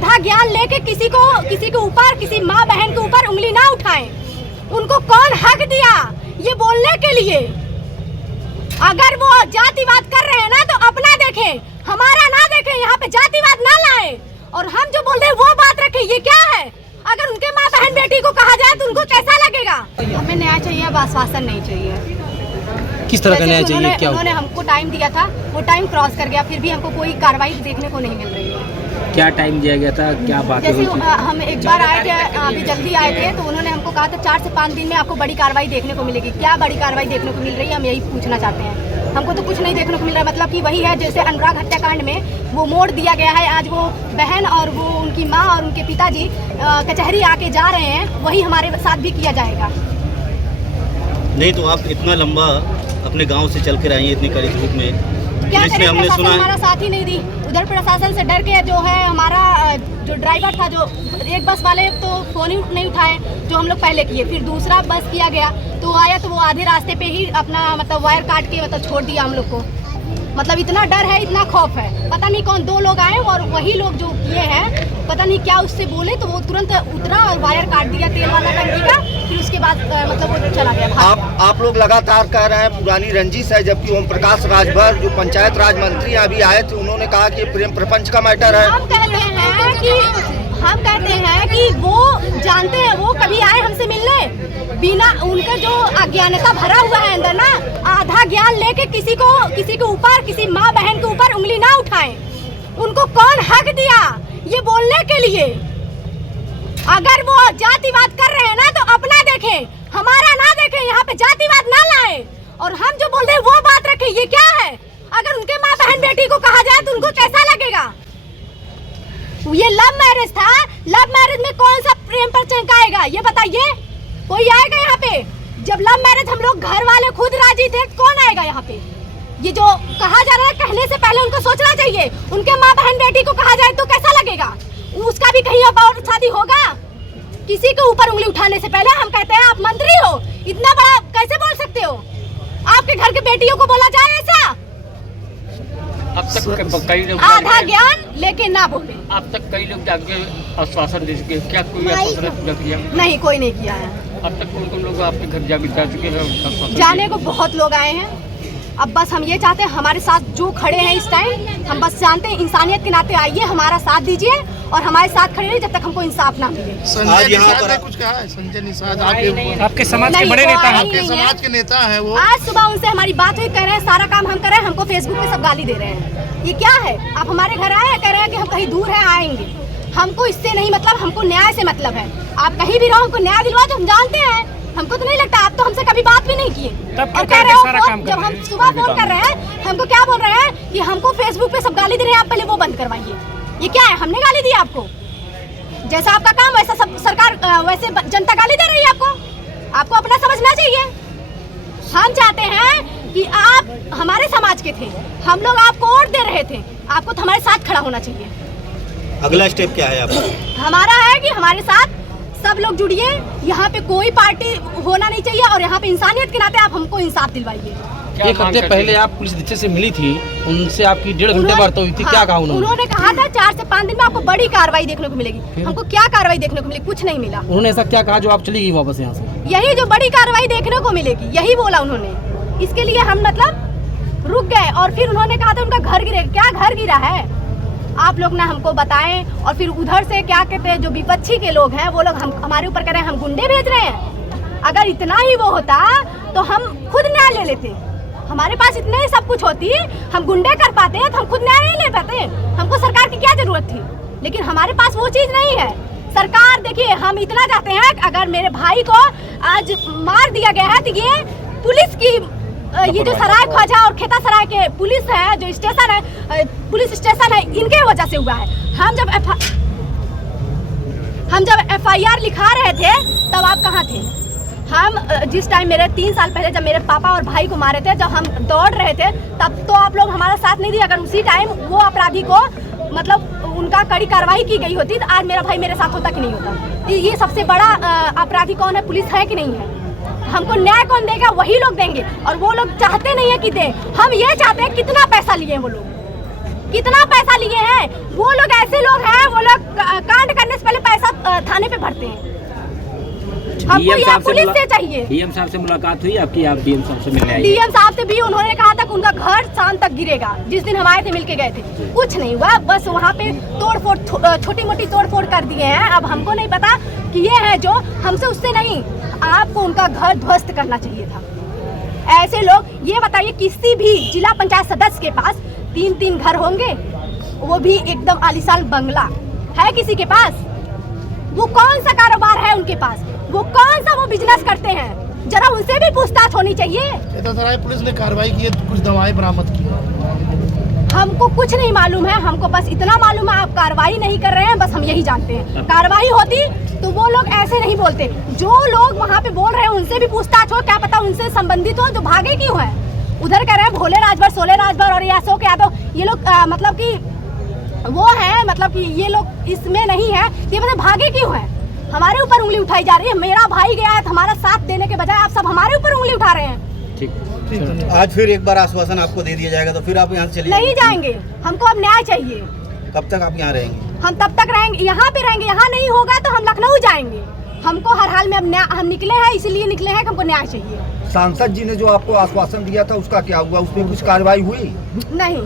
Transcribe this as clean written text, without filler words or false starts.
आधा ज्ञान लेके किसी के ऊपर, किसी माँ बहन के ऊपर उंगली ना उठाएं। उनको कौन हक दिया ये बोलने के लिए? अगर वो जातिवाद कर रहे हैं ना तो अपना देखें, हमारा ना देखें। यहाँ पे जातिवाद ना लाएं और हम जो बोल रहे हैं वो बात रखें। ये क्या है? अगर उनके माँ बहन बेटी को कहा जाए तो उनको कैसा लगेगा? हमें न्याय चाहिए, आश्वासन नहीं चाहिए। किस तरह का न्याय चाहिए? क्या उन्होंने हमको टाइम दिया था, वो टाइम क्रॉस कर गया, फिर भी हमको कोई कार्रवाई देखने को नहीं मिल रही है। क्या टाइम दिया गया था, क्या बात जैसे हम एक बार आए थे, अभी जल्दी आए थे, तो उन्होंने हमको कहा था 4 से 5 दिन में आपको बड़ी कार्रवाई देखने को मिलेगी। क्या बड़ी कार्रवाई देखने को मिल रही है, हम यही पूछना चाहते हैं। हमको तो कुछ नहीं देखने को मिल रहा है। मतलब कि वही है जैसे अनुराग हत्याकांड में वो मोड़ दिया गया है। आज वो बहन और वो उनकी माँ और उनके पिताजी कचहरी आके जा रहे हैं, वही हमारे साथ भी किया जाएगा। नहीं तो आप इतना लंबा अपने गांव से चल कर आई हैं इतनी कड़ी धूप में, क्या करें? हमने सुना हमारा साथ ही नहीं दी। उधर प्रशासन से डर के जो है हमारा जो ड्राइवर था, जो एक बस वाले तो फोन ही नहीं उठाए जो हम लोग पहले किए। फिर दूसरा बस किया गया तो आया तो वो आधे रास्ते पे ही अपना मतलब वायर काट के मतलब छोड़ दिया हम लोग को। मतलब इतना डर है, इतना खौफ है। पता नहीं कौन 2 लोग आए और वही लोग जो किए हैं पता नहीं क्या उससे बोले तो वो तुरंत उतरा और वायर काट दिया तेल वाला टंकी का। फिर उसके बाद मतलब वो चला गया। आप लोग लगातार कह रहे हैं पुरानी रंजिश है, जबकि ओम प्रकाश राजभर जो पंचायत राज मंत्री अभी आए थे उन्होंने कहा कि प्रेम प्रपंच का मैटर है। हम कहते हैं कि वो जानते हैं, वो कभी आए हमसे मिलने बिना उनका जो अज्ञानता भरा हुआ है अंदर ना, आधा ज्ञान लेके किसी के ऊपर, किसी माँ बहन के ऊपर उंगली ना उठाएं। उनको कौन हक दिया ये बोलने के लिए? अगर वो जातिवाद कर रहे हैं ना तो अपना देखें, हमारा ना देखें। यहाँ पे जातिवाद ना लाएं और हम जो बोल रहे हैं वो बात रखें। ये क्या है? अगर उनके माँ बहन बेटी को कहा जाए तो उनको कैसा लगेगा? ये लव मैरिज था, लव मैरिज में कौन सा प्रेम पर चमकाएगा ये बताइए? कोई आएगा यहाँ पे? जब लव मैरिज हम लोग घर वाले खुद राजी थे, कौन आएगा यहाँ पे? ये जो कहा जा रहा है कहने से पहले उनको सोचना चाहिए। उनके माँ बहन बेटी को कहा जाए तो कैसा लगेगा? उसका भी कहीं अब और शादी होगा? किसी के ऊपर उंगली उठाने से पहले हम कहते हैं आप मंत्री हो, इतना बड़ा कैसे बोल सकते हो? आपके घर के बेटियों को बोला जाए ऐसा? अब तक कई लोग आधा ज्ञान लेके ना बोले। अब तक कई लोग जाके आश्वासन दे चुके, क्या कोई आश्वासन पूरा किया? नहीं, कोई नहीं किया है। अब तक कौन लोग आपके घर जा चुके हैं? जाने को बहुत लोग आए हैं। अब बस हम ये चाहते हैं हमारे साथ जो खड़े हैं इस टाइम, हम बस जानते हैं इंसानियत के नाते आइए, हमारा साथ दीजिए और हमारे साथ खड़े रहिए जब तक हमको इंसाफ ना मिले। संजय निषाद ने कुछ कहा है? संजय निषाद आपके समाज के बड़े नेता हैं, आपके समाज के नेता हैं वो। आज सुबह उनसे हमारी बात हुई, कह रहे हैं सारा काम हम कर रहे हैं, हमको फेसबुक पे सब गाली दे रहे हैं। ये क्या है? आप हमारे घर आए हैं, कह रहे हैं कि हम कहीं दूर हैं, आएंगे। हमको इससे नहीं मतलब, हमको न्याय से मतलब है। आप कहीं भी रहो, हमको न्याय दिलवा जो हम जानते हैं। हमको तो नहीं लगता, आप तो हमसे कभी बात भी नहीं किए और कह रहे हो जब हम सुबह फोन कर रहे हैं हमको क्या बोल रहे हैं कि हमको फेसबुक पे सब गाली दे रहे हैं, आप पहले वो बंद करवाइए। ये क्या है? हमने गाली दी आपको? जैसा आपका काम वैसा सब सरकार, वैसे जनता गाली दे रही है आपको। आपको अपना समझना चाहिए। हम चाहते हैं कि आप हमारे समाज के थे, हम लोग आपको वोट दे रहे थे, आपको तो हमारे साथ खड़ा होना चाहिए। अगला स्टेप क्या है आपका? हमारा है कि हमारे साथ सब लोग जुड़िए। यहाँ पे कोई पार्टी होना नहीं चाहिए और यहाँ पे इंसानियत के नाते आप हमको इंसाफ दिलवाइए। एक हफ्ते पहले आप पुलिस अधीक्षक से मिली थी, उनसे आपकी 1.5 घंटे वार्ता हुई थी, क्या कहा उन्होंने? उन्होंने कहा था 4 से 5 दिन में आपको बड़ी कार्रवाई देखने को मिलेगी। हमको क्या कार्रवाई देखने को मिली? कुछ नहीं मिला। उन्होंने ऐसा क्या कहा जो आप चली गई वापस यहाँ से? यही जो बड़ी कार्रवाई देखने को मिलेगी यही बोला उन्होंने। इसके लिए हम मतलब रुक गए और फिर उन्होंने कहा था उनका घर गिरेगा। क्या घर गिरा है? आप लोग ना हमको बताएं। और फिर उधर से क्या कहते हैं जो विपक्षी के लोग हैं वो लोग हमारे ऊपर कह रहे हैं हम गुंडे भेज रहे हैं। अगर इतना ही वो होता तो हम खुद न्याय ले लेते। हमारे पास इतने ही सब कुछ होती, हम गुंडे कर पाते तो हम खुद न्याय नहीं ले पाते। हमको सरकार की क्या जरूरत थी? लेकिन हमारे पास वो चीज नहीं है। सरकार देखिए, हम इतना चाहते हैं कि अगर मेरे भाई को आज मार दिया गया है तो ये पुलिस की, ये जो सराय ख्वाजा और खेता सराय के पुलिस है, जो स्टेशन है, पुलिस स्टेशन है, इनके वजह से हुआ है। हम जब FIR लिखा रहे थे तब आप कहाँ थे? हम जिस टाइम मेरे 3 साल पहले जब मेरे पापा और भाई को मारे थे, जब हम दौड़ रहे थे तब तो आप लोग हमारा साथ नहीं दिए। अगर उसी टाइम वो अपराधी को मतलब उनका कड़ी कार्रवाई की गई होती तो आज मेरा भाई मेरे साथ होता कि नहीं होता? ये सबसे बड़ा अपराधी कौन है? पुलिस है कि नहीं है? हमको न्याय कौन देगा? वही लोग देंगे। और वो लोग चाहते नहीं है कि दे, हम ये चाहते हैं कितना पैसा लिए वो लोग, कितना पैसा लिए हैं वो लोग। ऐसे लोग हैं वो लोग थाने पे भरते हैं। हमको ये पुलिस से चाहिए। डीएम साहब से मुलाकात हुई आपकी? आप डीएम साहब से मिलने आए? डीएम साहब से भी उन्होंने कहा था कि उनका घर शाम तक गिरेगा। जिस दिन हम आए थे मिलके गए थे, कुछ नहीं हुआ, बस वहाँ पे तोड़फोड़, छोटी मोटी तोड़फोड़ कर दिए हैं। अब हमको नहीं पता कि ये है जो, हमसे उससे नहीं, आपको उनका घर ध्वस्त करना चाहिए था। ऐसे लोग, ये बताइए किसी भी जिला पंचायत सदस्य के पास 3-3 घर होंगे, वो भी एकदम आलीशान बंगला है किसी के पास? वो कौन सा कारोबार है उनके पास? वो कौन सा वो बिजनेस करते हैं? जरा उनसे भी पूछताछ होनी चाहिए। सराय पुलिस ने कार्रवाई की है, कुछ दवाएं बरामद की। हमको कुछ नहीं मालूम है, हमको बस इतना मालूम है आप कार्रवाई नहीं कर रहे हैं, बस हम यही जानते हैं। कार्रवाई होती तो वो लोग ऐसे नहीं बोलते। जो लोग वहाँ पे बोल रहे हैं उनसे भी पूछताछ हो, क्या पता उनसे संबंधित हो, जो भागे क्यों है। उधर कह रहे हैं भोले राजभर, सोले राजभर और अशोक यादव, ये लोग मतलब कि वो है, मतलब कि ये लोग इसमें नहीं है, ये मतलब भागे क्यों है? हमारे ऊपर उंगली उठाई जा रही है। मेरा भाई गया है, हमारा साथ देने के बजाय आप सब हमारे ऊपर उंगली उठा रहे हैं। ठीक। आज फिर एक बार आश्वासन आपको दे दिया जाएगा, तो फिर आप यहाँ से चलिए? नहीं जाएंगे, हमको अब न्याय चाहिए। कब तक आप यहाँ रहेंगे? हम तब तक रहेंगे, यहाँ पे रहेंगे। यहाँ नहीं होगा तो हम लखनऊ जाएंगे। हमको हर हाल में अब हम निकले हैं, इसीलिए निकले हैं कि हमको न्याय चाहिए। सांसद जी ने जो आपको आश्वासन दिया था उसका क्या हुआ? उस पर कुछ कार्रवाई हुई? नहीं।